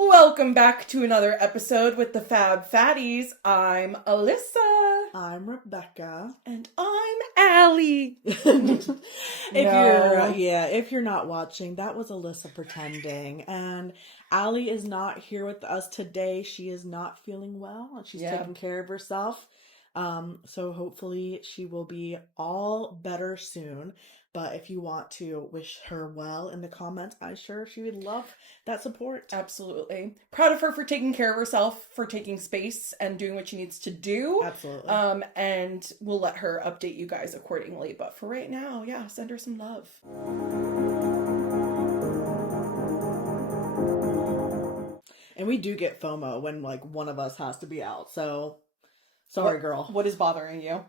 Welcome back to another episode with the Fab Fatties. I'm Alyssa. I'm Rebecca. And I'm Allie. If you're not watching, that was Alyssa pretending. And Allie is not here with us today. She is not feeling well and she's taking care of herself. So hopefully she will be all better soon. But if you want to wish her well in the comments, I'm sure she would love that support. Absolutely. Proud of her for taking care of herself, for taking space and doing what she needs to do. Absolutely. And we'll let her update you guys accordingly. But for right now, send her some love. And we do get FOMO when one of us has to be out. So sorry, girl. What is bothering you?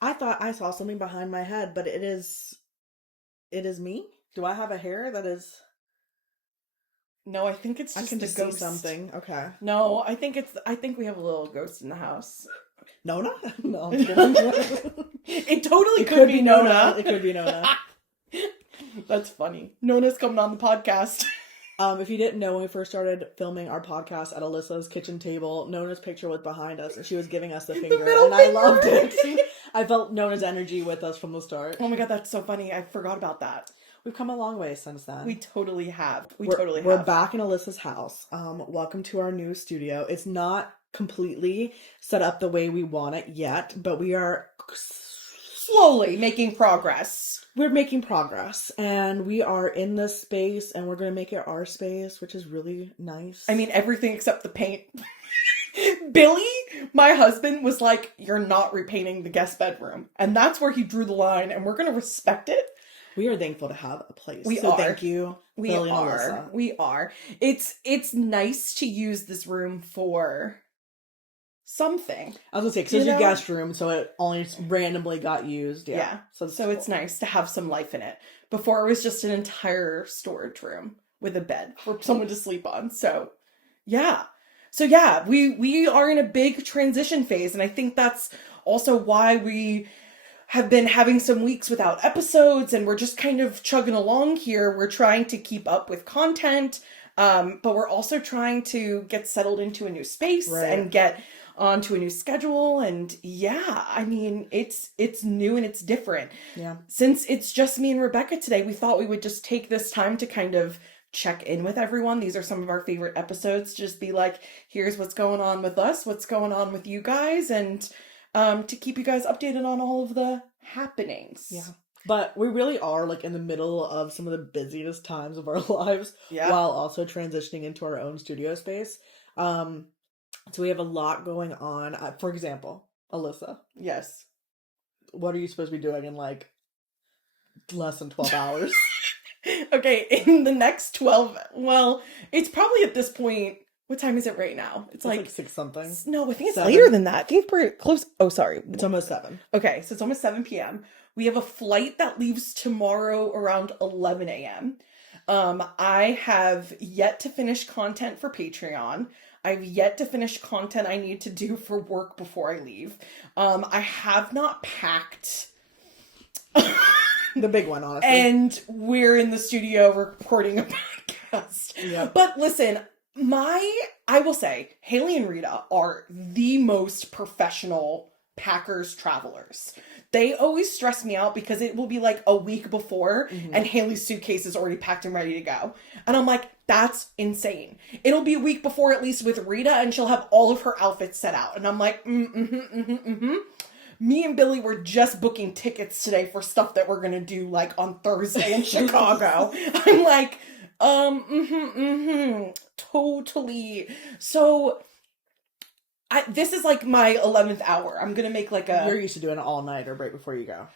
I thought I saw something behind my head, but it is me? Do I have a hair that is... No, I think it's just I can just ghost. see something. Okay. No, I think we have a little ghost in the house. Nona? No, I'm kidding. It totally could be Nona. It could be Nona. That's funny. Nona's coming on the podcast. If you didn't know, when we first started filming our podcast at Alyssa's kitchen table, Nona's picture was behind us, and she was giving us the finger, and I loved it. I felt Nona's energy with us from the start. Oh my god, that's so funny. I forgot about that. We've come a long way since then. We totally have. We're back in Alyssa's house. Welcome to our new studio. It's not completely set up the way we want it yet, but we are slowly making progress. We're making progress, and we are in this space, and we're going to make it our space, which is really nice. I mean, everything except the paint. Billy, my husband, was like, you're not repainting the guest bedroom. And that's where he drew the line, and we're going to respect it. We are thankful to have a place. Thank you, Billy and Alyssa. We are. It's nice to use this room for something. I was gonna say, because it's your guest room, so it only randomly got used. Yeah. So cool. It's nice to have some life in it. Before, it was just an entire storage room with a bed for someone to sleep on. So, yeah. We are in a big transition phase, and I think that's also why we have been having some weeks without episodes, and we're just kind of chugging along here. We're trying to keep up with content, but we're also trying to get settled into a new space and get onto a new schedule. And I mean, it's new and it's different. Yeah. Since it's just me and Rebecca today, we thought we would just take this time to kind of check in with everyone. These are some of our favorite episodes. Just be like, here's what's going on with us, what's going on with you guys, and to keep you guys updated on all of the happenings. Yeah. But we really are in the middle of some of the busiest times of our lives while also transitioning into our own studio space. So we have a lot going on. For example, Alyssa. Yes. What are you supposed to be doing in less than 12 hours? Okay, in the next 12, well, it's probably at this point, what time is it right now? It's like 6 something. No, I think it's 7. later than that. I think we're close. Oh, sorry. It's almost 7. Okay, so it's almost 7 p.m. We have a flight that leaves tomorrow around 11 a.m. I have yet to finish content for Patreon. I've yet to finish content I need to do for work before I leave. I have not packed... The big one, honestly. And we're in the studio recording a podcast. Yep. But listen, I will say, Haley and Rita are the most professional packers travelers. They always stress me out because it will be a week before and Haley's suitcase is already packed and ready to go. And I'm like, that's insane. It'll be a week before, at least with Rita, and she'll have all of her outfits set out. And I'm like, Me and Billy were just booking tickets today for stuff that we're going to do on Thursday in Chicago. I'm like, totally. So this is my 11th hour. I'm going to make You're used to doing an all-nighter right before you go.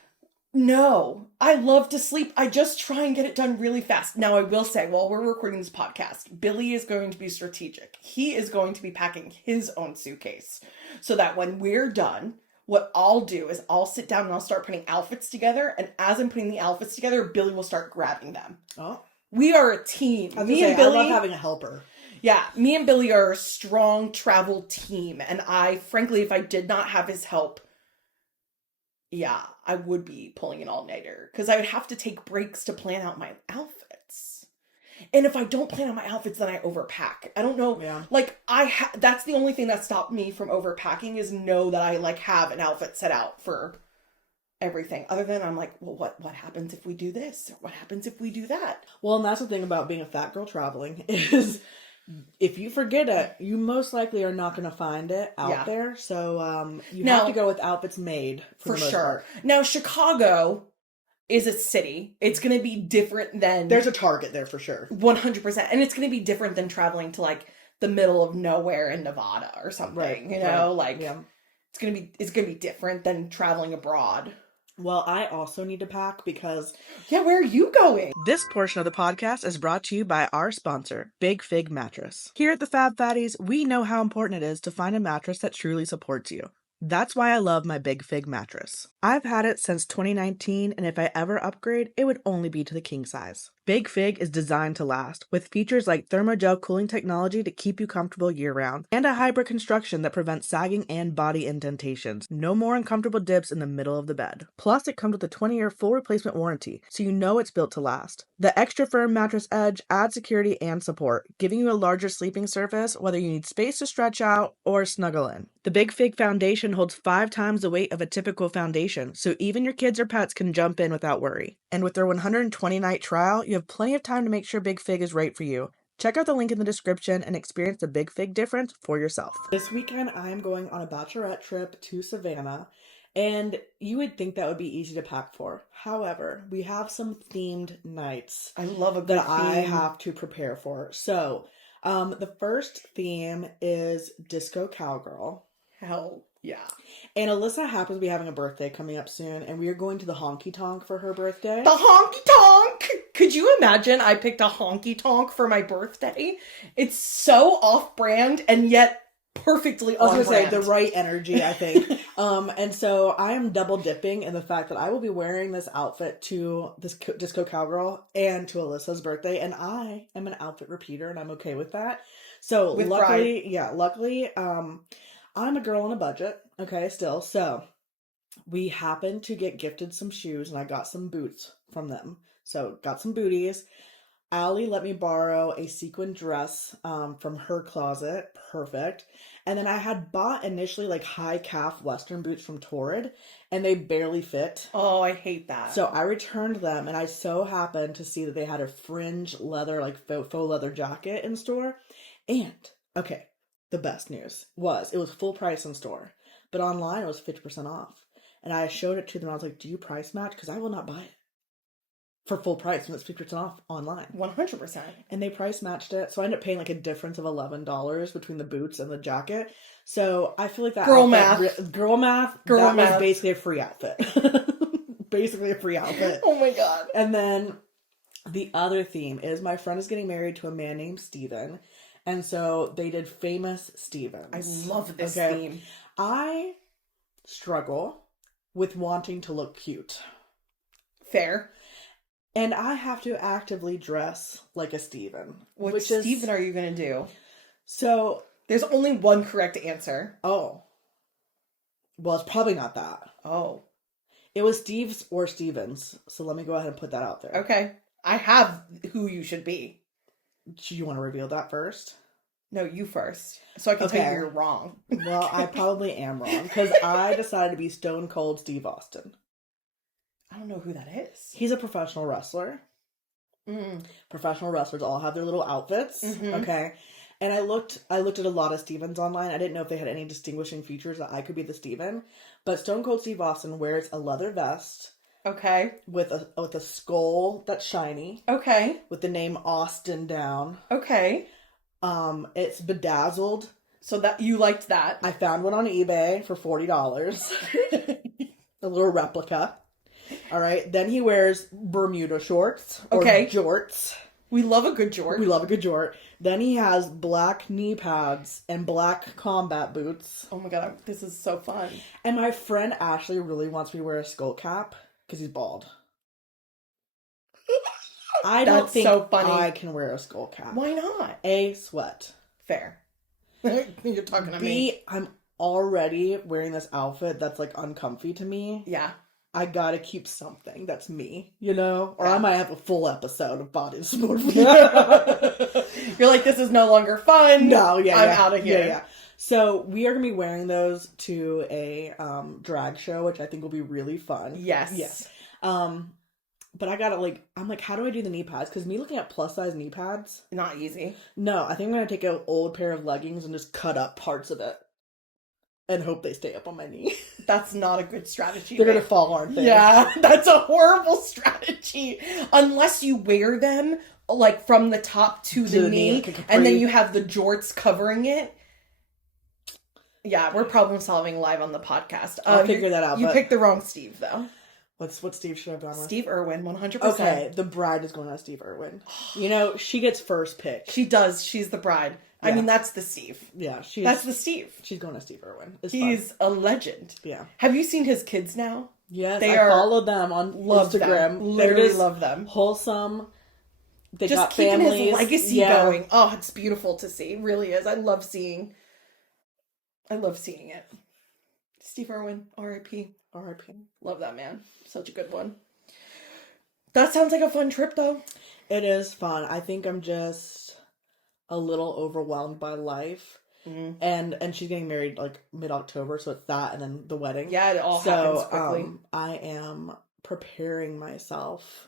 No, I love to sleep. I just try and get it done really fast. Now, I will say, while we're recording this podcast, Billy is going to be strategic. He is going to be packing his own suitcase so that when we're done, what I'll do is I'll sit down and I'll start putting outfits together. And as I'm putting the outfits together, Billy will start grabbing them. Oh. We are a team. And Billy, I love having a helper. Yeah, me and Billy are a strong travel team. And frankly, if I did not have his help, I would be pulling an all-nighter. Because I would have to take breaks to plan out my outfits. And if I don't plan on my outfits, then I overpack. I don't know. Yeah. Like, that's the only thing that stopped me from overpacking is know that I, like, have an outfit set out for everything. Other than I'm like, well, what happens if we do this? Or what happens if we do that? Well, and that's the thing about being a fat girl traveling is if you forget it, you most likely are not going to find it out there. So you have to go with outfits made for the most part. Now, Chicago is a city. It's going to be different than... There's a Target there for sure. 100%. And it's going to be different than traveling to, like, the middle of nowhere in Nevada or something. Right. You know? Like, it's going to be different than traveling abroad. Well, I also need to pack because... Yeah, where are you going? This portion of the podcast is brought to you by our sponsor, Big Fig Mattress. Here at the Fab Fatties, we know how important it is to find a mattress that truly supports you. That's why I love my Big Fig mattress. I've had it since 2019, and if I ever upgrade, it would only be to the king size. Big Fig is designed to last, with features like thermogel cooling technology to keep you comfortable year-round, and a hybrid construction that prevents sagging and body indentations. No more uncomfortable dips in the middle of the bed. Plus, it comes with a 20-year full replacement warranty, so you know it's built to last. The extra firm mattress edge adds security and support, giving you a larger sleeping surface whether you need space to stretch out or snuggle in. The Big Fig foundation holds 5 times the weight of a typical foundation, so even your kids or pets can jump in without worry. And with their 120-night trial, you have plenty of time to make sure Big Fig is right for you. Check out the link in the description and experience the Big Fig difference for yourself. This weekend, I'm going on a bachelorette trip to Savannah, and you would think that would be easy to pack for. However, we have some themed nights. I love a good that theme. I have to prepare for. So, the first theme is Disco Cowgirl. Hell yeah. And Alyssa happens to be having a birthday coming up soon, and we are going to the honky tonk for her birthday. The honky tonk! Could you imagine I picked a honky tonk for my birthday? It's so off-brand and yet perfectly on brand. I was going to say, the right energy, I think. And so I am double dipping in the fact that I will be wearing this outfit to this Disco Cowgirl and to Alyssa's birthday, and I am an outfit repeater, and I'm okay with that. So with luckily, pride. I'm a girl on a budget, okay, still. So we happened to get gifted some shoes, and I got some boots from them. So got some booties. Allie let me borrow a sequin dress from her closet. Perfect. And then I had bought initially like high calf Western boots from Torrid, and they barely fit. Oh, I hate that. So I returned them, and I so happened to see that they had a fringe leather, like faux leather jacket in store. And, okay, the best news was it was full price in store, but online it was 50% off. And I showed it to them. I was like, do you price match? Because I will not buy it for full price when it's 50% off online. 100%. And they price matched it. So I ended up paying like a difference of $11 between the boots and the jacket. So I feel like that Girl math. Was basically a free outfit. Basically a free outfit. Oh my God. And then the other theme is my friend is getting married to a man named Steven. And so they did famous Stevens. I love this theme. I struggle with wanting to look cute. Fair. And I have to actively dress like a Steven. Which Steven are you going to do? So... There's only one correct answer. Oh. Well, it's probably not that. Oh. It was Steve's or Stevens. So let me go ahead and put that out there. Okay. I have who you should be. Do you want to reveal that first? No, you first. So I can tell you you're wrong. Well, I probably am wrong. Because I decided to be Stone Cold Steve Austin. I don't know who that is. He's a professional wrestler. Mm. Professional wrestlers all have their little outfits. Mm-hmm. Okay. And I looked at a lot of Stevens online. I didn't know if they had any distinguishing features that I could be the Steven. But Stone Cold Steve Austin wears a leather vest. Okay. With a skull that's shiny. Okay. With the name Austin down. Okay. It's bedazzled. So that you liked that. I found one on eBay for $40. A little replica. All right. Then he wears Bermuda shorts. Or jorts. We love a good jort. Then he has black knee pads and black combat boots. Oh my God. This is so fun. And my friend Ashley really wants me to wear a skull cap because he's bald. I don't think so funny. I can wear a skull cap. Why not? A, sweat. Fair. You're talking to me. I'm already wearing this outfit that's like uncomfy to me. Yeah. I gotta keep something that's me, you know? Or Yeah. I might have a full episode of body dysmorphia. You're like, this is no longer fun. No, yeah, I'm out of here. Yeah. So we are gonna be wearing those to a drag show, which I think will be really fun. Yes. Yes. But I gotta I'm like, how do I do the knee pads? Because me looking at plus size knee pads, Not easy. no, I think I'm gonna take an old pair of leggings and just cut up parts of it and hope they stay up on my knee. That's not a good strategy. They're gonna fall, aren't they? Yeah, that's a horrible strategy. Unless you wear them like from the top to the knee, like and then you have the jorts covering it. Yeah, we're problem solving live on the podcast. I'll figure that out. You picked the wrong Steve, though. What Steve should I have gone with? Steve Irwin, 100%. Okay, the bride is going on Steve Irwin. You know, she gets first pick. She does. She's the bride. Yeah. I mean, that's the Steve. Yeah, that's the Steve. She's going to Steve Irwin. He's a legend. Yeah. Have you seen his kids now? Yes, I follow them on Instagram. Them. Literally love them. Wholesome. They just got keeping families. His legacy going. Oh, it's beautiful to see. It really is. I love seeing it. Steve Irwin, R.I.P. R.I.P. Love that man. Such a good one. That sounds like a fun trip, though. It is fun. I think I'm just a little overwhelmed by life. Mm-hmm. And she's getting married like mid-October, so it's that and then the wedding. Yeah, it all happens quickly. I am preparing myself.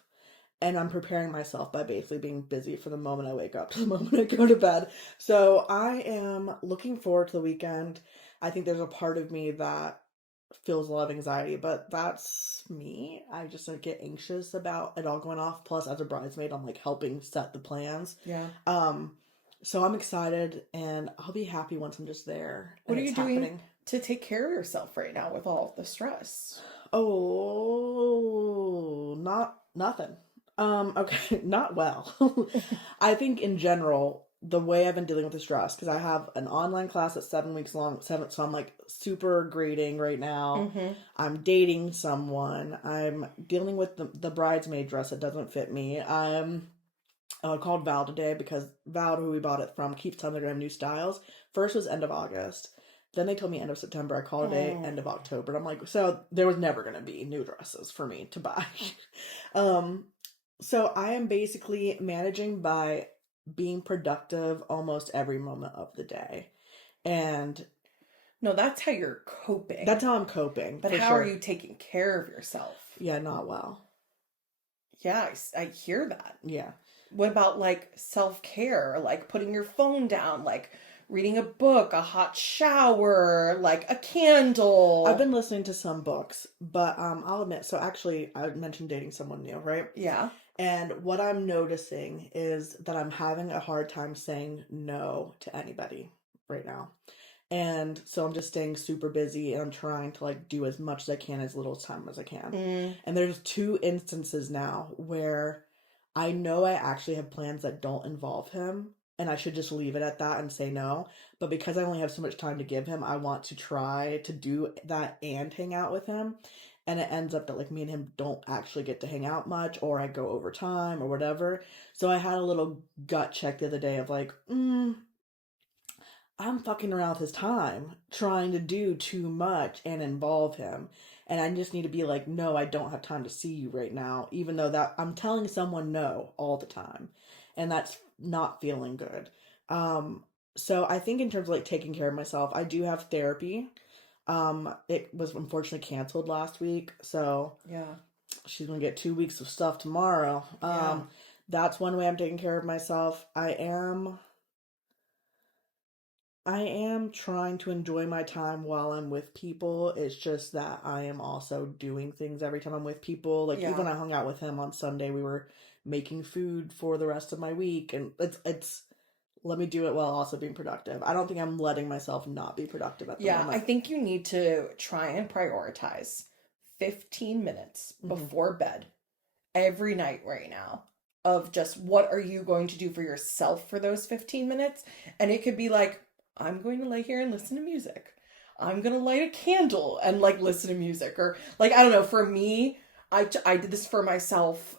And I'm preparing myself by basically being busy from the moment I wake up to the moment I go to bed. So I am looking forward to the weekend. I think there's a part of me that feels a lot of anxiety, but that's me. I just get anxious about it all going off. Plus, as a bridesmaid, I'm like helping set the plans. Yeah. So I'm excited, and I'll be happy once I'm just there. What are you doing to take care of yourself right now with all of the stress? Oh, nothing. Okay, not well. I think in general, the way I've been dealing with the stress, because I have an online class that's 7 weeks long, so I'm like super grading right now. Mm-hmm. I'm dating someone. I'm dealing with the bridesmaid dress that doesn't fit me. I'm called Val today because Val, who we bought it from, keeps telling me they're gonna have new styles. First was end of August. Then they told me end of September. I called today end of October. And I'm like, so there was never gonna be new dresses for me to buy. So I am basically managing by being productive almost every moment of the day. And no, that's how you're coping. That's how I'm coping. But how are you taking care of yourself? Yeah, not well. Yeah, I hear that. Yeah. What about like self-care? Like putting your phone down, like reading a book, a hot shower, like a candle. I've been listening to some books, but I'll admit, so actually I mentioned dating someone new, right? Yeah. And what I'm noticing is that I'm having a hard time saying no to anybody right now. And so I'm just staying super busy and I'm trying to like do as much as I can, as little time as I can. Mm. And there's 2 instances now where I know I actually have plans that don't involve him and I should just leave it at that and say no. But because I only have so much time to give him, I want to try to do that and hang out with him. And it ends up that like me and him don't actually get to hang out much, or I go over time or whatever. So I had a little gut check the other day of like, I'm fucking around with his time, trying to do too much and involve him. And I just need to be like, no, I don't have time to see you right now, even though that I'm telling someone no all the time. And that's not feeling good. So I think in terms of like taking care of myself, I do have therapy. It was unfortunately canceled last week, so yeah, she's gonna get 2 weeks of stuff tomorrow. That's one way I'm taking care of myself. I am trying to enjoy my time while I'm with people. It's just that I am also doing things every time I'm with people. Like even when I hung out with him on Sunday, we were making food for the rest of my week, and it's let me do it while also being productive. I don't think I'm letting myself not be productive at the moment. I think you need to try and prioritize 15 minutes before bed every night right now of just what are you going to do for yourself for those 15 minutes. And it could be like, I'm going to lay here and listen to music. I'm going to light a candle and like listen to music. Or like, I don't know, for me, I did this for myself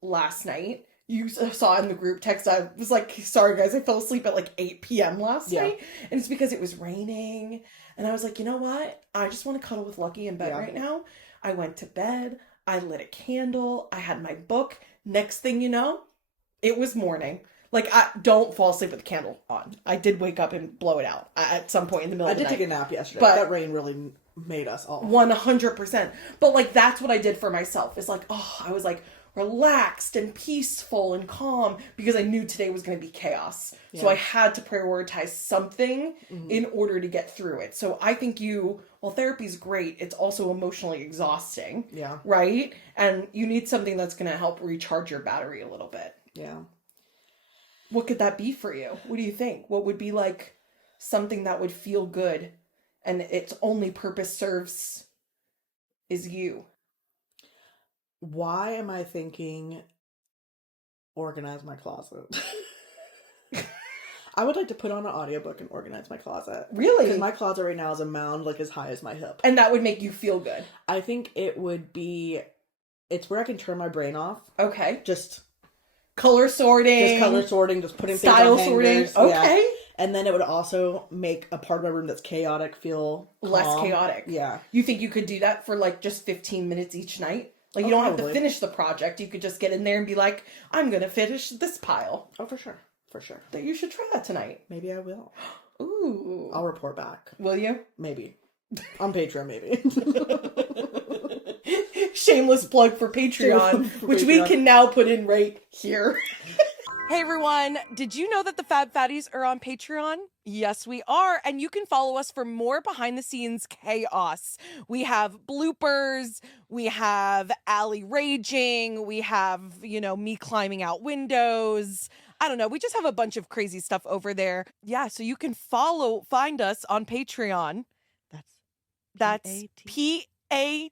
last night. You saw in the group text, I was like, sorry guys, I fell asleep at like 8 p.m. last night. And it's because it was raining. And I was like, you know what? I just want to cuddle with Lucky in bed right now. I went to bed. I lit a candle. I had my book. Next thing you know, it was morning. Like, I don't fall asleep with the candle on. I did wake up and blow it out at some point in the middle of the night. I did take a nap yesterday. But that rain really made us all. 100%. But, like, that's what I did for myself. It's like, oh, I was, like, relaxed and peaceful and calm because I knew today was going to be chaos. Yeah. So I had to prioritize something in order to get through it. So I think while therapy's great, it's also emotionally exhausting. Yeah. Right? And you need something that's going to help recharge your battery a little bit. Yeah. What could that be for you? What do you think? What would be like something that would feel good and its only purpose serves is you? Why am I thinking organize my closet? I would like to put on an audiobook and organize my closet. Really? Because my closet right now is a mound like as high as my hip. And that would make you feel good? I think it's where I can turn my brain off. Okay. Just color sorting. Just putting things style on hangers. sorting. Okay. Yeah. And then it would also make a part of my room that's chaotic feel calm. Less chaotic. Yeah. You think you could do that for like just 15 minutes each night? Like, you don't have to finish the project. You could just get in there and be like, I'm going to finish this pile. Oh, for sure. For sure. That you should try that tonight. Maybe I will. Ooh. I'll report back. Will you? Maybe. On Patreon, maybe. Shameless plug for Patreon, which we can now put in right here. Hey everyone, did you know that the Fab Fatties are on Patreon? Yes, we are, and you can follow us for more behind-the-scenes chaos. We have bloopers, we have Allie raging, we have, me climbing out windows. I don't know, we just have a bunch of crazy stuff over there. Yeah, so you can find us on Patreon. That's P-A-T-R-E-O-N.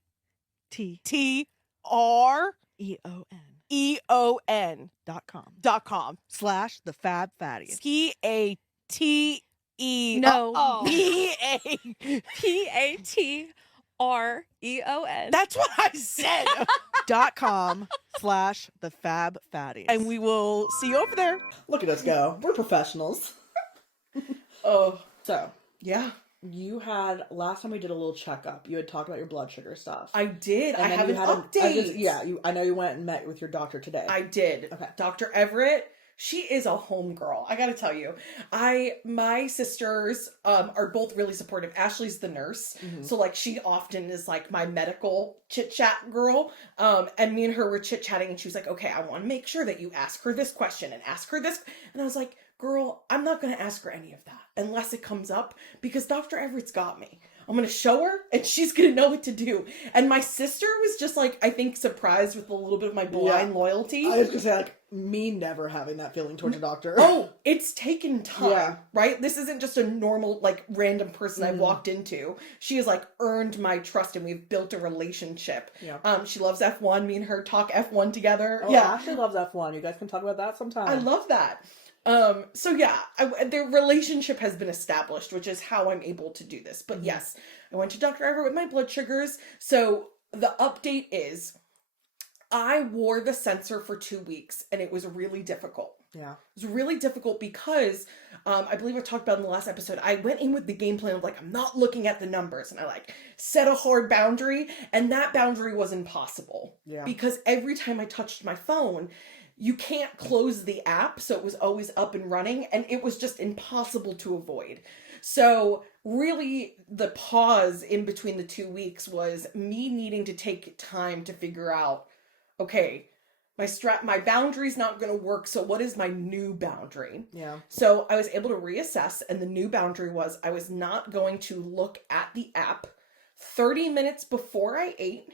EON.com /the Fab Fatties. PATE. No. PATREON. That's what I said. .com /the Fab Fatties. And we will see you over there. Look at us go. We're professionals. Oh. So, yeah. Last time we did a little checkup, you had talked about your blood sugar stuff. I did. I have an update. I know you went and met with your doctor today. I did. Okay. Dr. Everett, she is a homegirl. I gotta tell you. My sisters are both really supportive. Ashley's the nurse. Mm-hmm. So like she often is like my medical chit-chat girl. And me and her were chit-chatting and she was like, okay, I want to make sure that you ask her this question and ask her this. And I was like, girl, I'm not going to ask her any of that unless it comes up because Dr. Everett's got me. I'm going to show her and she's going to know what to do. And my sister was just like, I think surprised with a little bit of my blind loyalty. I was going to say like me never having that feeling towards a doctor. Oh, it's taken time, right? This isn't just a normal, like random person I walked into. She has like earned my trust and we've built a relationship. Yeah. She loves F1. Me and her talk F1 together. Oh, yeah. Ashley loves F1. You guys can talk about that sometime. I love that. So yeah, their relationship has been established, which is how I'm able to do this. But yes, I went to Dr. Everett with my blood sugars. So the update is I wore the sensor for 2 weeks and it was really difficult. Yeah. It was really difficult because, I believe I talked about in the last episode, I went in with the game plan of like, I'm not looking at the numbers and I like set a hard boundary and that boundary was impossible. Yeah. Because every time I touched my phone, you can't close the app, so it was always up and running, and it was just impossible to avoid. So really, the pause in between the 2 weeks was me needing to take time to figure out, okay, my boundary's not going to work, so what is my new boundary? Yeah. So I was able to reassess, and the new boundary was I was not going to look at the app 30 minutes before I ate,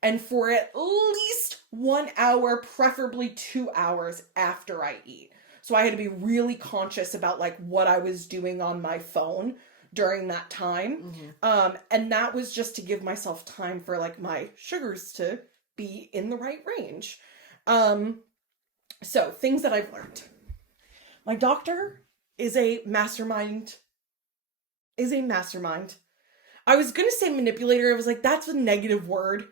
and for at least 1 hour, preferably 2 hours after I eat. So I had to be really conscious about like what I was doing on my phone during that time. Mm-hmm. And that was just to give myself time for like my sugars to be in the right range. So things that I've learned. My doctor is a mastermind. I was going to say manipulator. I was like, that's a negative word.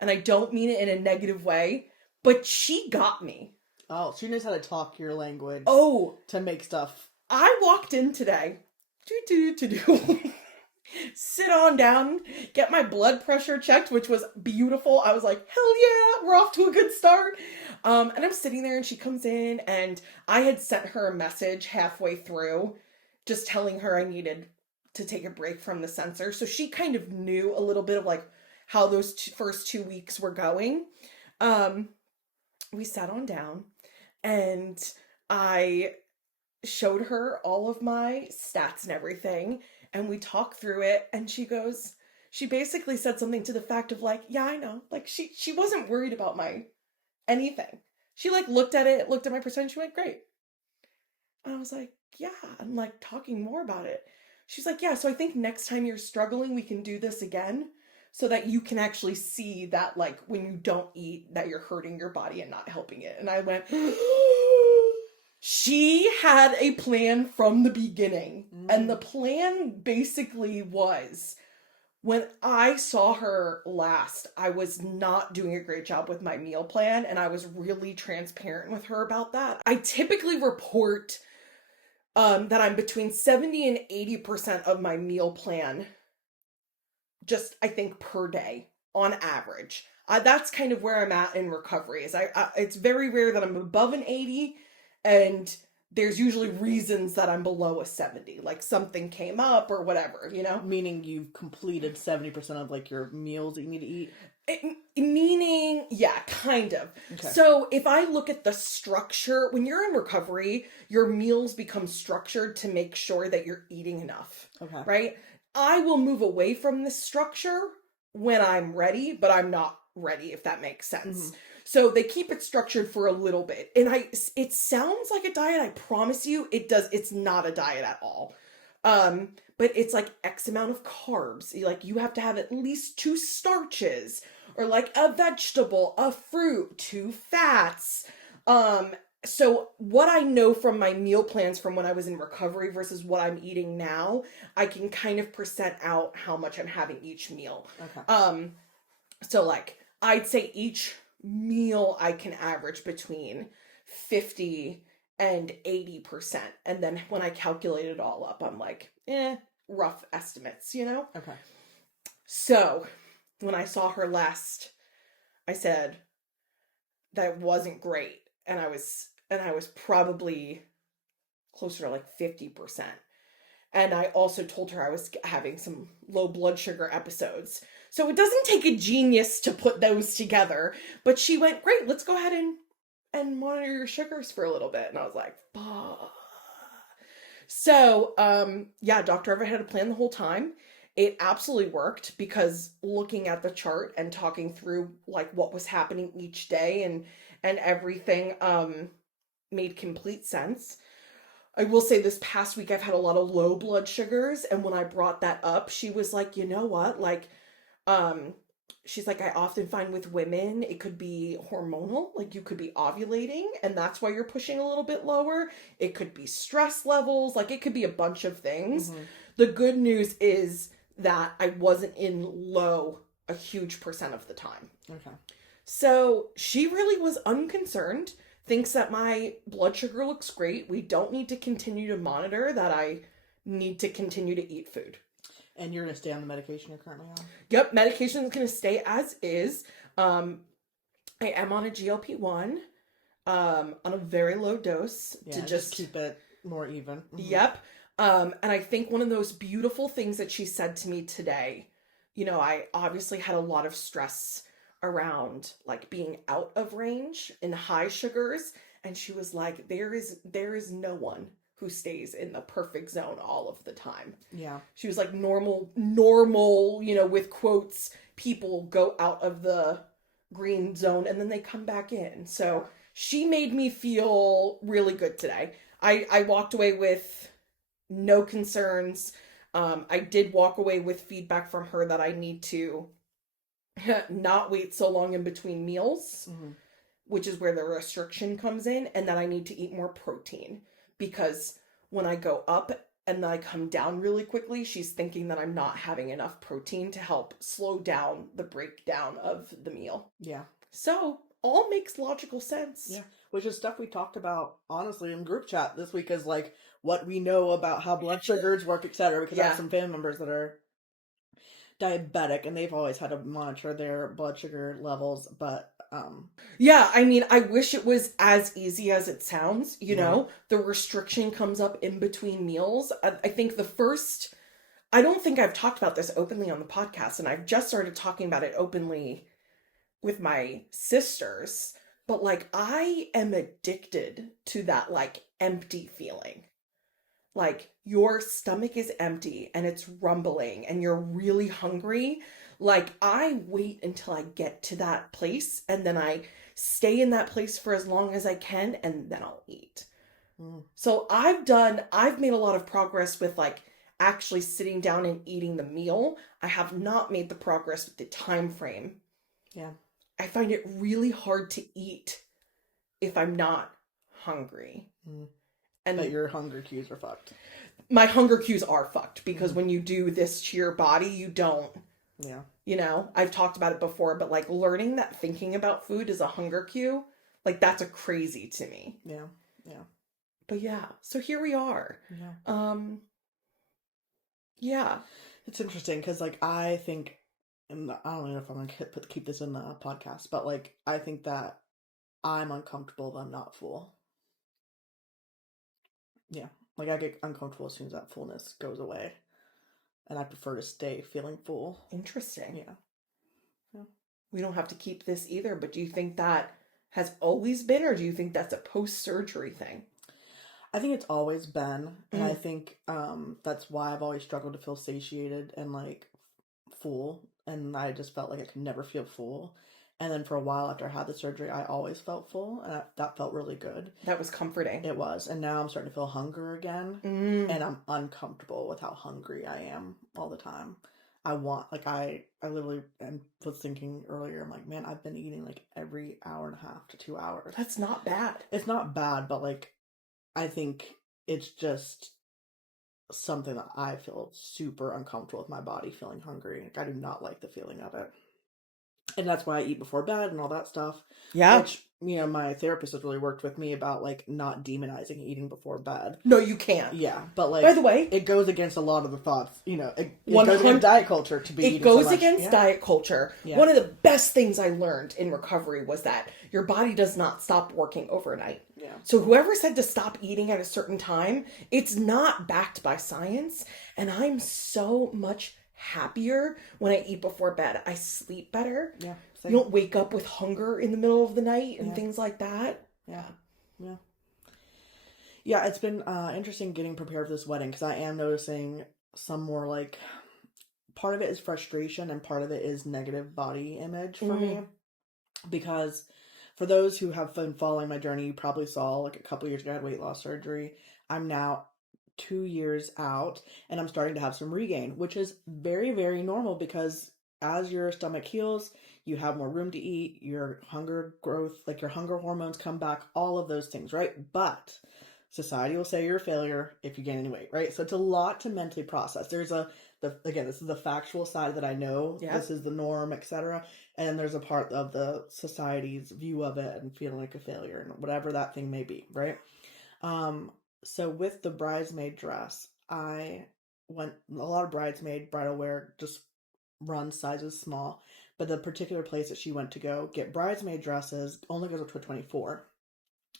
And I don't mean it in a negative way, but she got me. Oh, she knows how to talk your language. Oh. To make stuff. I walked in today. sit on down, get my blood pressure checked, which was beautiful. I was like, hell yeah, we're off to a good start. And I'm sitting there and she comes in and I had sent her a message halfway through just telling her I needed to take a break from the sensor. So she kind of knew a little bit of like how those first 2 weeks were going. We sat on down and I showed her all of my stats and everything, and we talked through it, and she basically said something to the fact of like, yeah, I know. Like she wasn't worried about my anything. She like looked at my percentage, she went, great. And I was like, yeah, I'm like talking more about it. She's like, yeah, so I think next time you're struggling, we can do this again so that you can actually see that like when you don't eat that you're hurting your body and not helping it. And I went, she had a plan from the beginning. And the plan basically was when I saw her last, I was not doing a great job with my meal plan. And I was really transparent with her about that. I typically report that I'm between 70 and 80% of my meal plan, just I think per day on average. That's kind of where I'm at in recovery. It's very rare that I'm above an 80, and there's usually reasons that I'm below a 70, like something came up or whatever, you know? Meaning you've completed 70% of like your meals that you need to eat? Meaning, yeah, kind of. Okay. So if I look at the structure, when you're in recovery, your meals become structured to make sure that you're eating enough. Okay. Right? I will move away from this structure when I'm ready, but I'm not ready, if that makes sense. Mm-hmm. So they keep it structured for a little bit. And it sounds like a diet, I promise you, it's not a diet at all. But it's like X amount of carbs. Like you have to have at least 2 starches, or like a vegetable, a fruit, 2 fats. So what I know from my meal plans from when I was in recovery versus what I'm eating now, I can kind of percent out how much I'm having each meal. Okay. So like I'd say each meal I can average between 50 and 80%. And then when I calculate it all up, I'm like, rough estimates, you know? Okay. So when I saw her last, I said that wasn't great. And I was probably closer to like 50%. And I also told her I was having some low blood sugar episodes. So it doesn't take a genius to put those together. But she went, great, let's go ahead and monitor your sugars for a little bit. And I was like, fuck. So, yeah, Dr. Everett had a plan the whole time. It absolutely worked because looking at the chart and talking through like what was happening each day and everything made complete sense. I will say this past week I've had a lot of low blood sugars, and when I brought that up, she was like, you know what? Like, she's like, I often find with women, it could be hormonal, like you could be ovulating, and that's why you're pushing a little bit lower. It could be stress levels, like it could be a bunch of things. Mm-hmm. The good news is that I wasn't in low a huge percent of the time. Okay. So she really was unconcerned, thinks that my blood sugar looks great. We don't need to continue to monitor that. I need to continue to eat food. And you're going to stay on the medication you're currently on? Yep, medication is going to stay as is. I am on a GLP-1 on a very low dose to just keep it more even. Mm-hmm. Yep. And I think one of those beautiful things that she said to me today, you know, I obviously had a lot of stress around like being out of range in high sugars. And she was like, there is no one who stays in the perfect zone all of the time. Yeah. She was like, normal, you know, with quotes, people go out of the green zone and then they come back in. So she made me feel really good today. I walked away with no concerns. I did walk away with feedback from her that I need to not wait so long in between meals, mm-hmm. which is where the restriction comes in, and that I need to eat more protein, because when I go up and then I come down really quickly, she's thinking that I'm not having enough protein to help slow down the breakdown of the meal. Yeah. So all makes logical sense. Yeah. Which is stuff we talked about, honestly, in group chat this week, is like what we know about how blood sugars work, etc. Because I have some family members that are diabetic, and they've always had to monitor their blood sugar levels, but yeah, I mean, I wish it was as easy as it sounds, you Right. know. The restriction comes up in between meals. I think I don't think I've talked about this openly on the podcast, and I've just started talking about it openly with my sisters, but like I am addicted to that like empty feeling. Like your stomach is empty and it's rumbling and you're really hungry. Like I wait until I get to that place and then I stay in that place for as long as I can and then I'll eat. Mm. So I've made a lot of progress with like actually sitting down and eating the meal. I have not made the progress with the time frame. Yeah. I find it really hard to eat if I'm not hungry. Mm. And But your hunger cues are fucked. my hunger cues are fucked because when you do this to your body, you don't. Yeah. You know, I've talked about it before, but like learning that thinking about food is a hunger cue, like that's a crazy to me. Yeah. Yeah. But yeah, so here we are. Yeah. Yeah. It's interesting because, like, I think, and I don't know if I'm going to keep this in the podcast, but, like, I think that I'm uncomfortable that I'm not full. Yeah. Like, I get uncomfortable as soon as that fullness goes away. And I prefer to stay feeling full. Interesting. Yeah. Yeah. We don't have to keep this either, but do you think that has always been, or do you think that's a post-surgery thing? I think it's always been, and I think that's why I've always struggled to feel satiated and like full, and I just felt like I could never feel full. And then for a while after I had the surgery, I always felt full, and that felt really good. That was comforting. It was, and now I'm starting to feel hunger again, and I'm uncomfortable with how hungry I am all the time. I want, like, I literally was thinking earlier, I'm like, man, I've been eating like every hour and a half to 2 hours. That's not bad. It's not bad, but like, I think it's just something that I feel super uncomfortable with my body feeling hungry. Like, I do not like the feeling of it. And that's why I eat before bed and all that stuff. Yeah. Which, you know, my therapist has really worked with me about, like, not demonizing eating before bed. No, you can't. Yeah, but, like, by the way, it goes against a lot of the thoughts, you know, it goes against diet culture to be it eating goes so much. against diet culture. Yeah. One of the best things I learned in recovery was that your body does not stop working overnight. Yeah. So whoever said to stop eating at a certain time, it's not backed by science. And I'm so much happier when I eat before bed. I sleep better. Yeah. Same. You don't wake up with hunger in the middle of the night and Yeah. things like that. Yeah. Yeah. Yeah, it's been interesting getting prepared for this wedding because I am noticing some more, like, part of it is frustration and part of it is negative body image for me. Because for those who have been following my journey, you probably saw, like, a couple years ago I had weight loss surgery. I'm now 2 years out and I'm starting to have some regain, which is very, very normal because as your stomach heals, you have more room to eat, your hunger growth, like your hunger hormones come back, all of those things, right? But society will say you're a failure if you gain any weight, right? So it's a lot to mentally process. There's again, this is the factual side that I know, this is the norm, etc. And then there's a part of the society's view of it and feeling like a failure and whatever that thing may be, right? So with the bridesmaid dress, I went, a lot of bridal wear just runs sizes small, but the particular place that she went to go get bridesmaid dresses only goes up to a 24,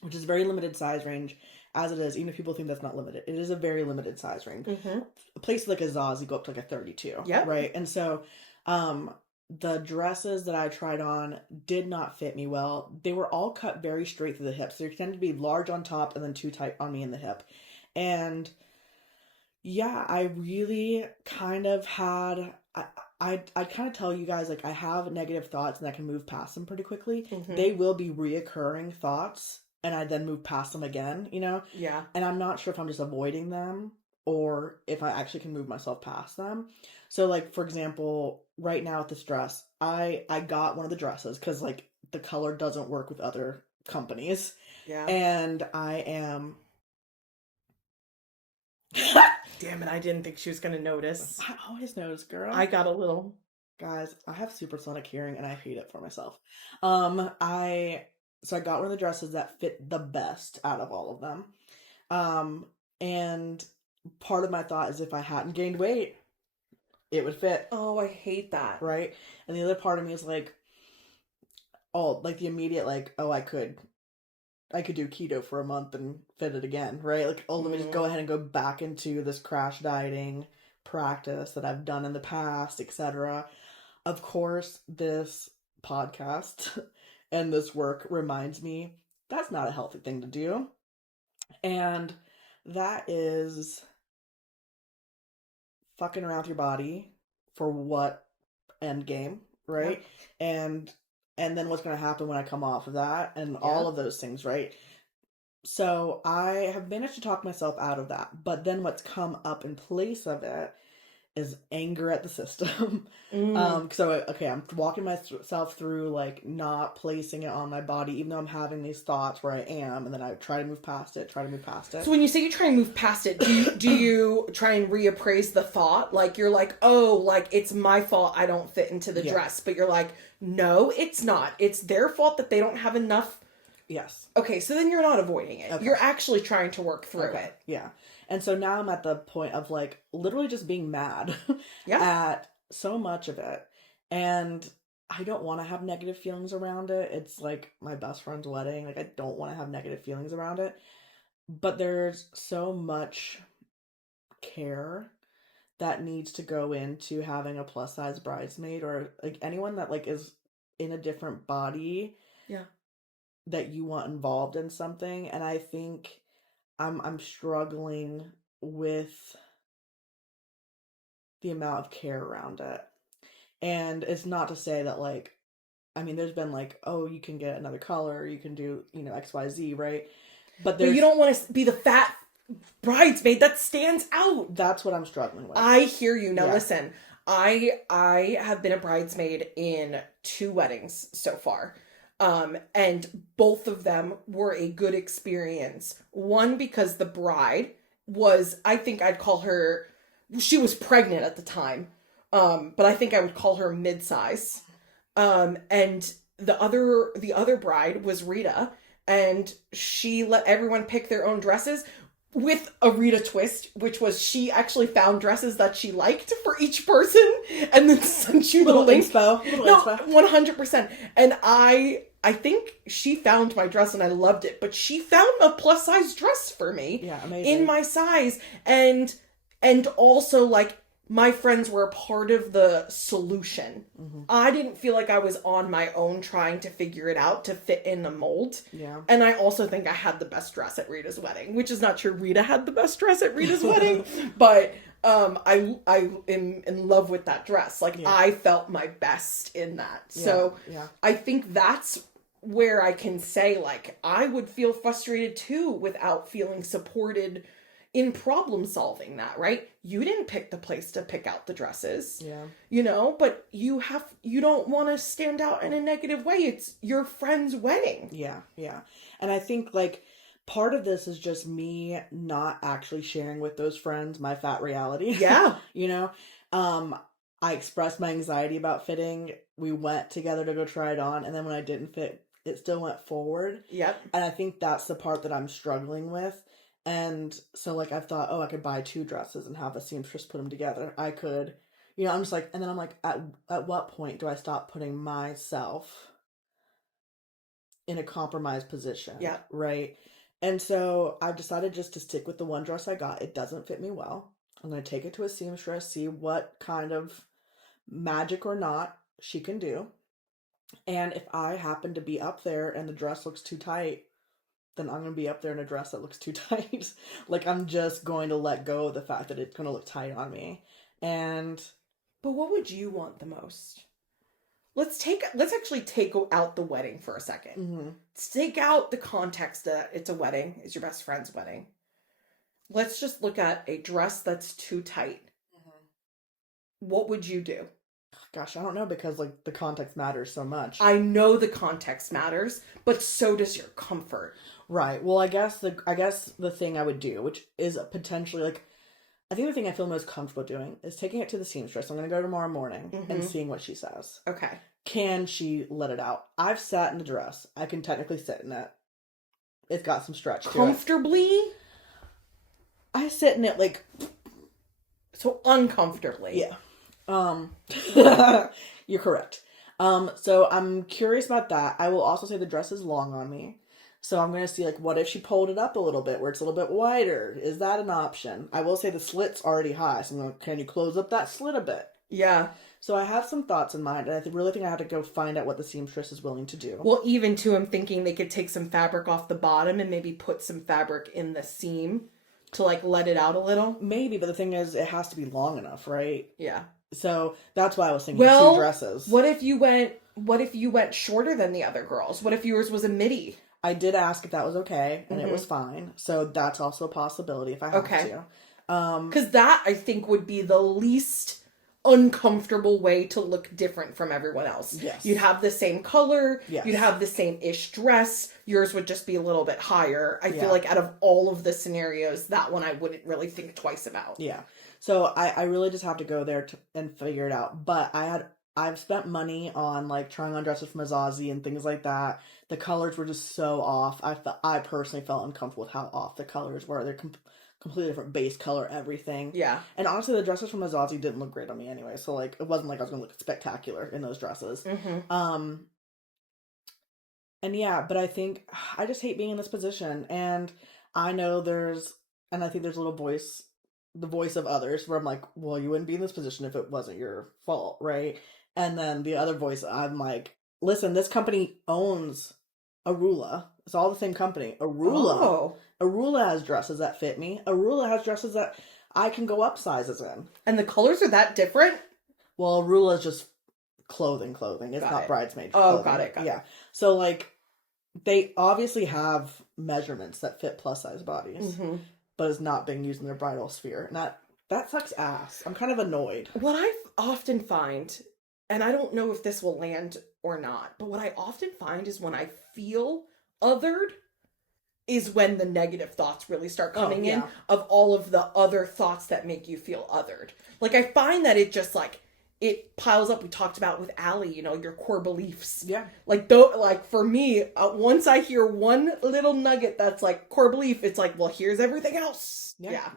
which is a very limited size range as it is, even if people think that's not limited. It is a very limited size range. A place like a Zaz, you go up to like a 32, right? And so the dresses that I tried on did not fit me well. They were all cut very straight through the hips. They tend to be large on top and then too tight on me in the hip. And yeah, I really kind of had, I kind of tell you guys, like, I have negative thoughts and I can move past them pretty quickly. They will be reoccurring thoughts and I then move past them again, you know? Yeah. And I'm not sure if I'm just avoiding them or if I actually can move myself past them. So, like, for example, right now with this dress, I got one of the dresses because, like, the color doesn't work with other companies. Yeah. And I am... Damn it, I didn't think she was going to notice. I always notice, girl. I got a little... Guys, I have supersonic hearing and I hate it for myself. So I got one of the dresses that fit the best out of all of them. And part of my thought is if I hadn't gained weight, it would fit. Oh, I hate that. Right? And the other part of me is like, oh, like the immediate, like, oh, I could do keto for a month and fit it again, right? Like, oh, let me just go ahead and go back into this crash dieting practice that I've done in the past, etc. Of course, this podcast and this work reminds me that's not a healthy thing to do. And that is fucking around with your body for what end game, right? Yeah. And then what's going to happen when I come off of that and all of those things, right? So I have managed to talk myself out of that. But then what's come up in place of it is anger at the system. So, okay, I'm walking myself through, like, not placing it on my body, even though I'm having these thoughts where I am, and then I try to move past it. So when you say you try and move past it, do you try and reappraise the thought? Like, you're like, oh, like, it's my fault I don't fit into the dress. But you're like, no, it's not. It's their fault that they don't have enough. Yes. Okay, so then you're not avoiding it. Okay. You're actually trying to work through it. Yeah. And so now I'm at the point of, like, literally just being mad at so much of it. And I don't want to have negative feelings around it. It's, like, my best friend's wedding. Like, I don't want to have negative feelings around it. But there's so much care that needs to go into having a plus-size bridesmaid or, like, anyone that, like, is in a different body. Yeah. That you want involved in something. And I think I'm struggling with the amount of care around it. And it's not to say that, like, I mean, there's been, like, oh, you can get another color, you can do, you know, XYZ, right? But you don't want to be the fat bridesmaid that stands out. That's what I'm struggling with. I hear you. Now listen, I have been a bridesmaid in 2 weddings so far. And both of them were a good experience. One, because the bride was, I think I'd call her, she was pregnant at the time. But I think I would call her mid-size. And the other bride was Rita, and she let everyone pick their own dresses with a Rita twist, which was she actually found dresses that she liked for each person and then sent you the link. No, 100%. And I think she found my dress and I loved it, but she found a plus size dress for me. Yeah, amazing. In my size. And also, like, my friends were a part of the solution. Mm-hmm. I didn't feel like I was on my own trying to figure it out to fit in the mold. Yeah. And I also think I had the best dress at Rita's wedding, which is not true. Rita had the best dress at Rita's wedding, but I am in love with that dress. Like, I felt my best in that. So I think that's where I can say, like, I would feel frustrated too without feeling supported in problem solving that, right? You didn't pick the place to pick out the dresses. Yeah. You know, but you don't want to stand out in a negative way. It's your friend's wedding. Yeah, yeah. And I think, like, part of this is just me not actually sharing with those friends my fat reality. Yeah. You know? I expressed my anxiety about fitting. We went together to go try it on, and then when I didn't fit, it still went forward. Yep. And I think that's the part that I'm struggling with. And so, like, I've thought, oh, I could buy 2 dresses and have a seamstress put them together. I could, you know, I'm just like, and then I'm like, at what point do I stop putting myself in a compromised position? Yeah. Right? And so I've decided just to stick with the one dress I got. It doesn't fit me well. I'm going to take it to a seamstress, see what kind of magic or not she can do. And if I happen to be up there and the dress looks too tight, then I'm going to be up there in a dress that looks too tight. Like, I'm just going to let go of the fact that it's going to look tight on me. But what would you want the most? Let's actually take out the wedding for a second. Mm-hmm. Let's take out the context that it's a wedding. It's your best friend's wedding. Let's just look at a dress that's too tight. Mm-hmm. What would you do? Gosh, I don't know, because, like, the context matters so much. I know the context matters, but so does your comfort. Right. Well, I guess the thing I would do, which is potentially, like, I think the thing I feel most comfortable doing is taking it to the seamstress. I'm going to go tomorrow morning and seeing what she says. Okay. Can she let it out? I've sat in the dress. I can technically sit in it. It's got some stretch to it. Comfortably? I sit in it, like... So uncomfortably. Yeah. You're correct. So I'm curious about that. I will also say the dress is long on me. So I'm going to see, like, what if she pulled it up a little bit where it's a little bit wider? Is that an option? I will say the slit's already high. So I'm going, can you close up that slit a bit? Yeah. So I have some thoughts in mind, and I really think I have to go find out what the seamstress is willing to do. Well, even too, I'm thinking they could take some fabric off the bottom and maybe put some fabric in the seam to, like, let it out a little. Maybe, but the thing is, it has to be long enough, right? Yeah. So that's why I was thinking two dresses. What if you went shorter than the other girls? What if yours was a midi? I did ask if that was okay, and it was fine. So that's also a possibility if I have to. Because that, I think, would be the least uncomfortable way to look different from everyone else. Yes. You'd have the same color. Yes. You'd have the same-ish dress. Yours would just be a little bit higher. I feel like out of all of the scenarios, that one I wouldn't really think twice about. Yeah. So I really just have to go there and figure it out. But I've spent money on, like, trying on dresses from Azazi and things like that. The colors were just so off. I personally felt uncomfortable with how off the colors were. They're completely different base color, everything. Yeah. And honestly, the dresses from Azazi didn't look great on me anyway. So, like, it wasn't like I was going to look spectacular in those dresses. And yeah, but I think I just hate being in this position. And I know and I think there's a little voice, the voice of others, where I'm like, well, you wouldn't be in this position if it wasn't your fault, right? And then the other voice, I'm like, listen, this company owns Arula. It's all the same company. Arula has dresses that fit me. Arula has dresses that I can go up sizes in. And the colors are that different? Well, Arula is just clothing. It's not bridesmaid clothing. Got it. Yeah. So, like, they obviously have measurements that fit plus size bodies, but it's not being used in their bridal sphere. And that sucks ass. I'm kind of annoyed. What I often find, and I don't know if this will land or not, but what I often find is when I feel othered is when the negative thoughts really start coming in of all of the other thoughts that make you feel othered. Like, I find that it just, like, it piles up. We talked about with Allie, your core beliefs. Yeah. Like for me, once I hear one little nugget that's like core belief, it's like, well, here's everything else. Yeah.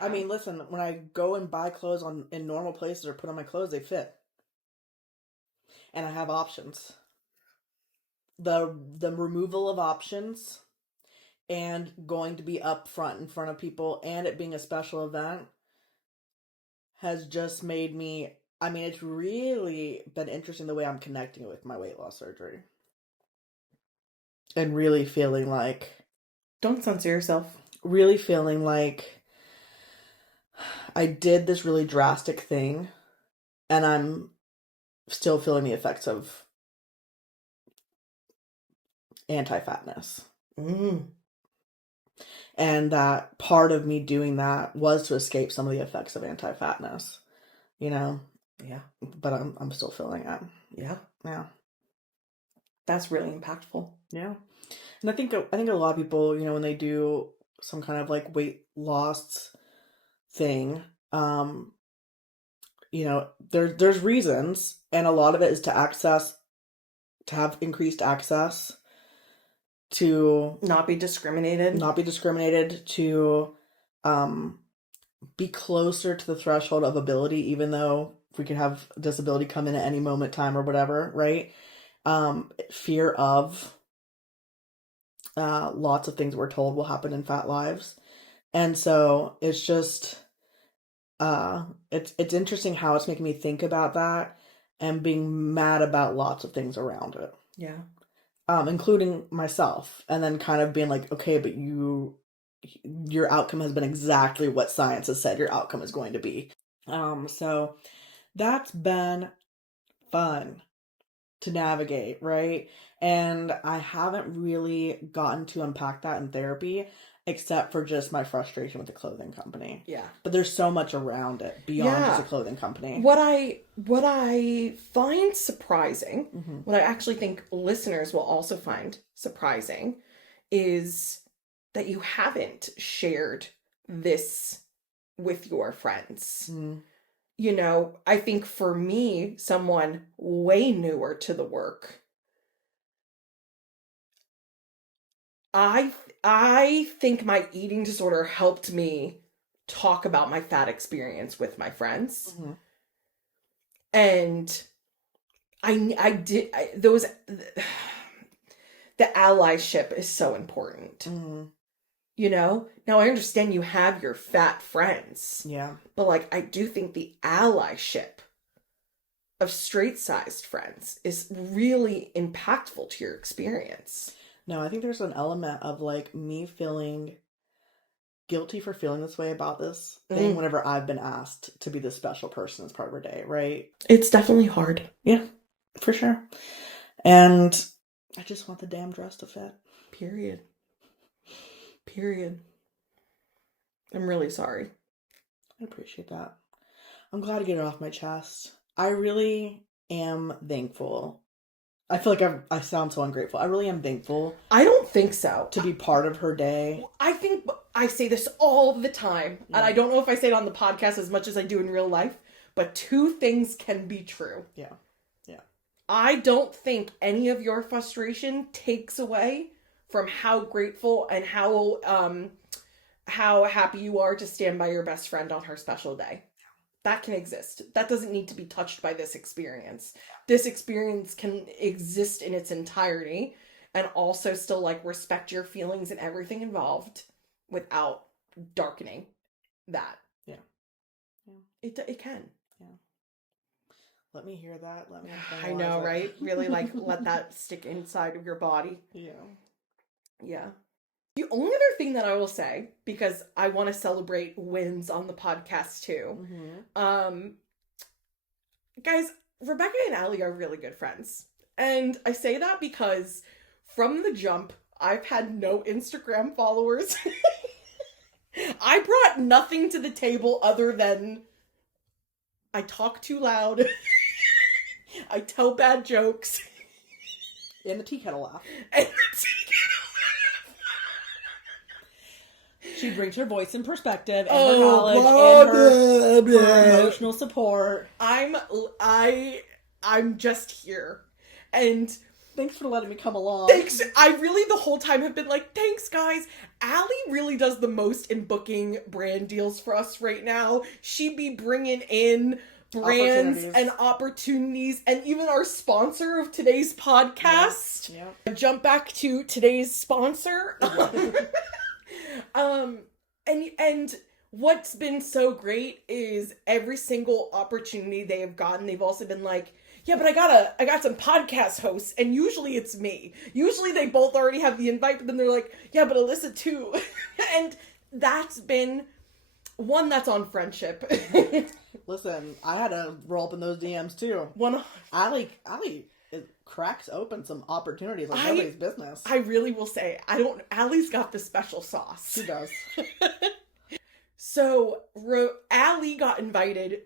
I mean, listen, when I go and buy clothes in normal places or put on my clothes, they fit. And I have options. The removal of options and going to be up front in front of people and it being a special event has just made me, I mean, it's really been interesting the way I'm connecting with my weight loss surgery. And really feeling like... Don't censor yourself. Really feeling like I did this really drastic thing and I'm still feeling the effects of anti-fatness. And that part of me doing that was to escape some of the effects of anti-fatness, Yeah. But I'm still feeling it. Yeah. That's really impactful. Yeah. And I think a lot of people, when they do some kind of like weight loss thing, there's reasons, and a lot of it is to have increased access to not be discriminated, to be closer to the threshold of ability, even though we could have disability come in at any moment, time, or whatever, right? Fear of lots of things we're told will happen in fat lives. And so it's just it's interesting how it's making me think about that and being mad about lots of things around it. Yeah. Including myself, and then kind of being like, okay, but your outcome has been exactly what science has said your outcome is going to be. So that's been fun to navigate, right? And I haven't really gotten to unpack that in therapy, except for just my frustration with the clothing company. Yeah. But there's so much around it beyond just a clothing company. What I find surprising, what I actually think listeners will also find surprising, is that you haven't shared this with your friends. I think for me, someone way newer to the work, I think my eating disorder helped me talk about my fat experience with my friends. And the allyship is so important. You know? Now I understand you have your fat friends. Yeah. But like, I do think the allyship of straight-sized friends is really impactful to your experience. No, I think there's an element of like me feeling guilty for feeling this way about this thing whenever I've been asked to be the special person as part of her day, right? It's definitely hard. Yeah, for sure. And I just want the damn dress to fit. Period. I'm really sorry. I appreciate that. I'm glad to get it off my chest. I really am thankful. I feel like I sound so ungrateful. I really am thankful. I don't think so. To be part of her day. I think I say this all the time. Yeah. And I don't know if I say it on the podcast as much as I do in real life. But two things can be true. Yeah. I don't think any of your frustration takes away from how grateful and how happy you are to stand by your best friend on her special day. That can exist. That doesn't need to be touched by this experience. This experience can exist in its entirety and also still like respect your feelings and everything involved without darkening that. Yeah. It can. Yeah. Let me hear that. Let me. I know, right? Really like let that stick inside of your body. Yeah. Yeah. The only other thing that I will say, because I want to celebrate wins on the podcast too. Guys, Rebecca and Allie are really good friends. And I say that because from the jump, I've had no Instagram followers. I brought nothing to the table other than I talk too loud. I tell bad jokes. And the tea kettle laugh. She brings her voice and perspective and her knowledge and her emotional support. I'm just here. And thanks for letting me come along. Thanks. I really the whole time have been like, thanks guys. Allie really does the most in booking brand deals for us right now. She be bringing in brands and opportunities and even our sponsor of today's podcast. Yeah. Jump back to today's sponsor. And what's been so great is every single opportunity they have gotten, they've also been like, yeah, but I got some podcast hosts, and usually it's me. Usually they both already have the invite, but then they're like, yeah, but Alyssa too. And that's been one that's on friendship. Listen, I had to roll up in those DMs too. Allie cracks open some opportunities like nobody's business. I really will say, Allie's got the special sauce. She does. So, Allie got invited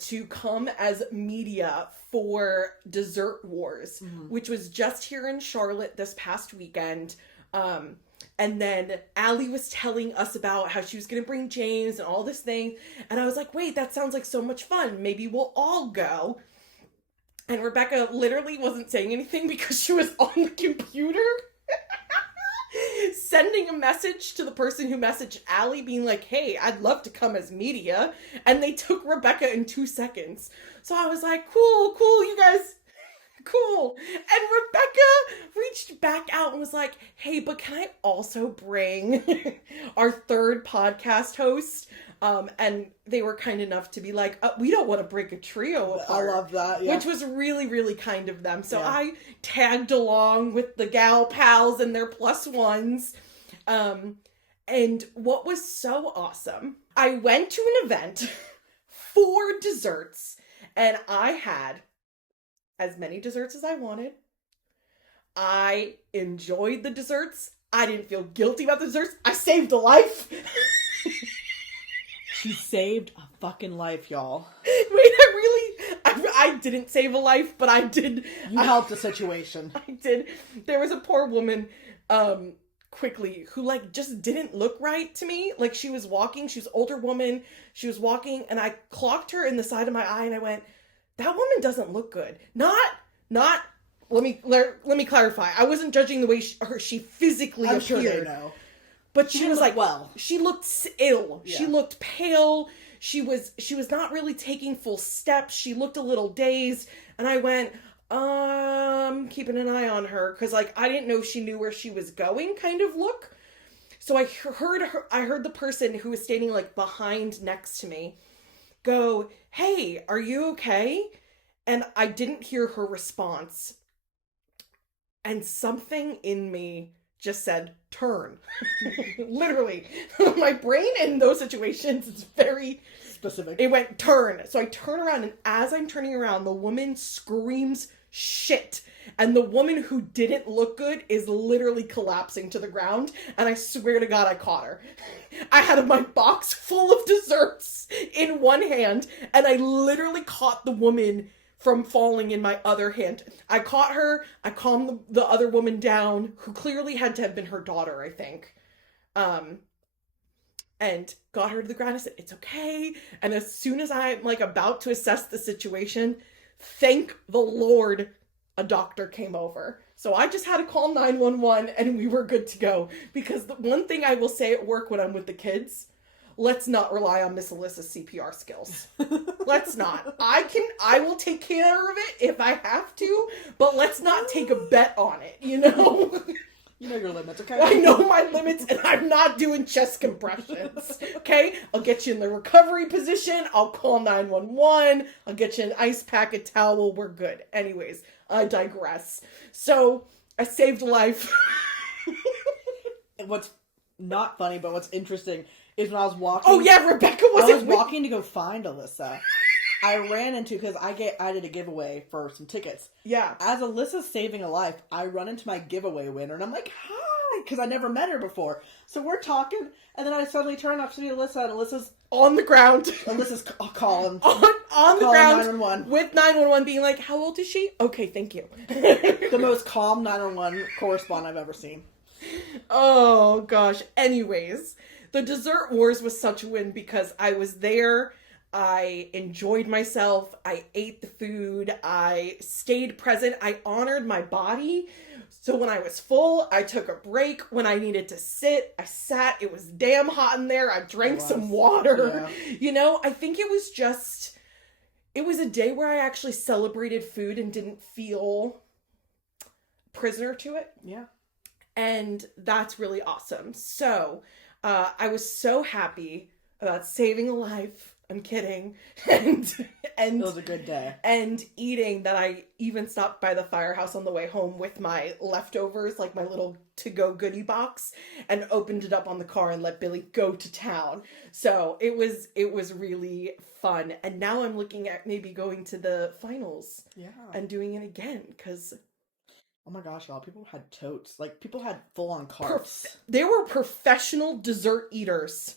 to come as media for Dessert Wars, which was just here in Charlotte this past weekend. And then Allie was telling us about how she was going to bring James and all this thing. And I was like, wait, that sounds like so much fun. Maybe we'll all go. And Rebecca literally wasn't saying anything because she was on the computer sending a message to the person who messaged Allie being like, hey, I'd love to come as media. And they took Rebecca in 2 seconds. So I was like, cool, you guys. Cool. And Rebecca reached back out and was like, hey, but can I also bring our third podcast host? And they were kind enough to be like, we don't want to break a trio apart. I love that, yeah. Which was really, really kind of them. So I tagged along with the gal pals and their plus ones. And what was so awesome, I went to an event for desserts, and I had as many desserts as I wanted. I enjoyed the desserts. I didn't feel guilty about the desserts. I saved a life. She saved a fucking life, y'all. Wait, I didn't save a life, but I did. You helped the situation. I did. There was a poor woman, quickly, who like just didn't look right to me. Like she was walking, she was an older woman. She was walking and I clocked her in the side of my eye and I went, that woman doesn't look good. Not, let me clarify. I wasn't judging the way she physically appeared. Sure they know. But she was like, well. She looked ill. Yeah. She looked pale. she was not really taking full steps. She looked a little dazed, and I went, keeping an eye on her, because like I didn't know if she knew where she was going kind of look. So I heard the person who was standing like behind next to me go, "Hey, are you okay?" And I didn't hear her response. And something in me just said, turn. Literally. My brain in those situations is very specific. It went, turn. So I turn around, and as I'm turning around, the woman screams shit. And the woman who didn't look good is literally collapsing to the ground. And I swear to God, I caught her. I had my box full of desserts in one hand, and I literally caught the woman from falling in my other hand. I caught her. I calmed the other woman down, who clearly had to have been her daughter, I think. And got her to the ground. I said, "It's okay." And as soon as I'm like about to assess the situation, thank the Lord, a doctor came over. So I just had to call 911 and we were good to go. Because the one thing I will say at work when I'm with the kids, let's not rely on Miss Alyssa's CPR skills. Let's not. I will take care of it if I have to, but let's not take a bet on it, you know? You know your limits, okay? I know my limits, and I'm not doing chest compressions, okay? I'll get you in the recovery position. I'll call 911. I'll get you an ice pack, a towel. We're good. Anyways, I digress. So I saved a life. What's not funny, but what's interesting is when I was walking. Oh yeah, Rebecca I was walking to go find Alyssa. I ran into, because I did a giveaway for some tickets. Yeah. As Alyssa's saving a life, I run into my giveaway winner, and I'm like, hi, because I never met her before. So we're talking, and then I suddenly turn up to see Alyssa, and Alyssa's on the ground. Alyssa's calling. on the ground 911. with 911 being like, "How old is she?" "Okay, thank you." The most calm 911 correspondent I've ever seen. Oh, gosh. Anyways, the dessert wars was such a win because I was there. I enjoyed myself. I ate the food. I stayed present. I honored my body. So when I was full, I took a break. When I needed to sit, I sat. It was damn hot in there. I drank some water. Yeah. You know, I think it was a day where I actually celebrated food and didn't feel prisoner to it. Yeah. And that's really awesome. So, I was so happy about saving a life. I'm kidding. And it was a good day. And eating that I even stopped by the firehouse on the way home with my leftovers, like my little to-go goodie box, and opened it up on the car and let Billy go to town. So it was really fun. And now I'm looking at maybe going to the finals. Yeah. And doing it again, because oh my gosh, y'all, people had totes. Like, people had full-on carts. They were professional dessert eaters.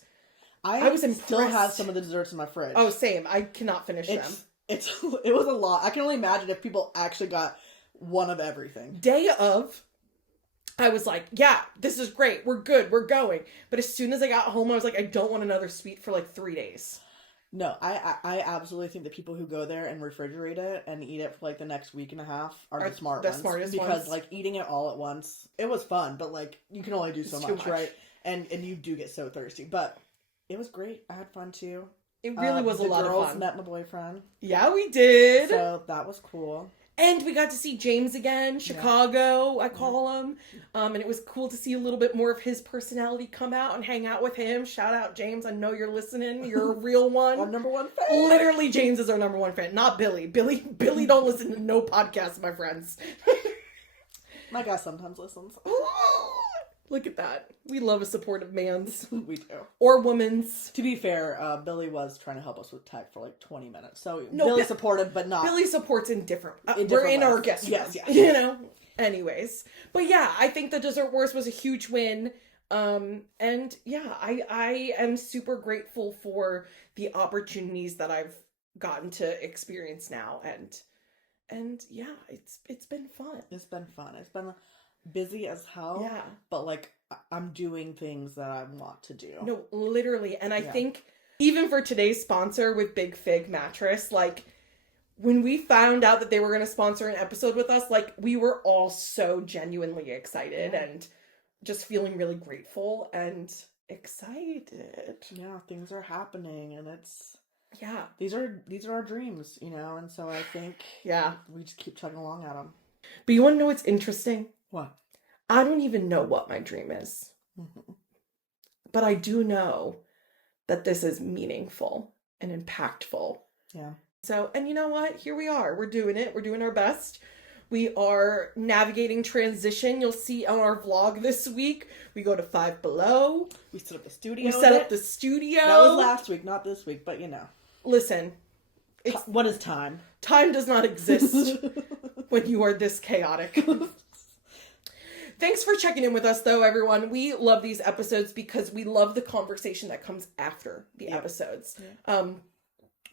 I was impressed. Still have some of the desserts in my fridge. Oh, same. I cannot finish them. It was a lot. I can only imagine if people actually got one of everything. Day of, I was like, yeah, this is great. We're good. We're going. But as soon as I got home, I was like, I don't want another sweet for like 3 days. No, I absolutely think that people who go there and refrigerate it and eat it for like the next week and a half are the smart ones. Smartest because ones. Like eating it all at once, it was fun, but like you can only do so much, right? And you do get so thirsty. But it was great. I had fun too. It really was a lot of fun. The girls met my boyfriend. Yeah, we did. So that was cool. And we got to see James again, Chicago, I call him. And it was cool to see a little bit more of his personality come out and hang out with him. Shout out, James. I know you're listening. You're a real one. Our number one fan. Literally, James is our number one fan. Not Billy. Billy don't listen to no podcasts, my friends. My guy sometimes listens. Look at that. We love a supportive man's. We do. Or woman's. To be fair, Billy was trying to help us with tech for like 20 minutes. So Billy's supportive, but not. Billy supports in different. We're in our guest room. Yes. You know? Anyways. But yeah, I think the Dessert Wars was a huge win. And yeah, I am super grateful for the opportunities that I've gotten to experience now. And yeah, it's been fun. It's been fun. It's been busy as hell. Yeah. But like I'm doing things that I want to do. No, literally. And I think even for today's sponsor with Big Fig Mattress, like when we found out that they were going to sponsor an episode with us, like we were all so genuinely excited and just feeling really grateful and excited. Yeah, things are happening and it's Yeah. These are our dreams, you know, and so I think Yeah. we just keep chugging along at them. But you want to know what's interesting? What? I don't even know what my dream is. Mm-hmm. But I do know that this is meaningful and impactful. Yeah. So, and you know what? Here we are. We're doing it. We're doing our best. We are navigating transition. You'll see on our vlog this week. We go to Five Below. We set up the studio. We set up the studio. That was last week, not this week, but you know. Listen. What is time? Time does not exist when you are this chaotic. Thanks for checking in with us, though, everyone. We love these episodes because we love the conversation that comes after the episodes. Yeah.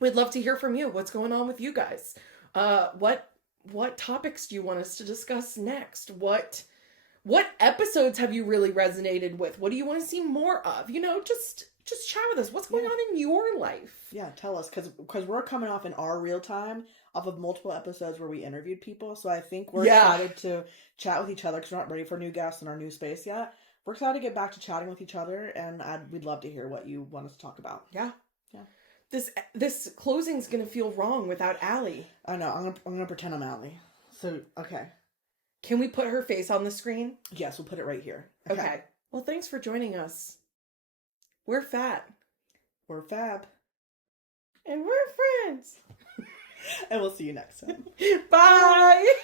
We'd love to hear from you. What's going on with you guys? What topics do you want us to discuss next? What episodes have you really resonated with? What do you want to see more of? You know, just chat with us. What's going on in your life? Yeah, tell us, because we're coming off in our real time off of multiple episodes where we interviewed people. So I think we're excited to chat with each other because we're not ready for new guests in our new space yet. We're excited to get back to chatting with each other, and we'd love to hear what you want us to talk about. Yeah. Yeah. This closing's gonna feel wrong without Allie. I know. I'm gonna pretend I'm Allie. So okay. Can we put her face on the screen? Yes, we'll put it right here. Okay. Well, thanks for joining us. We're fat. We're Fab. And we're friends. And we'll see you next time. Bye.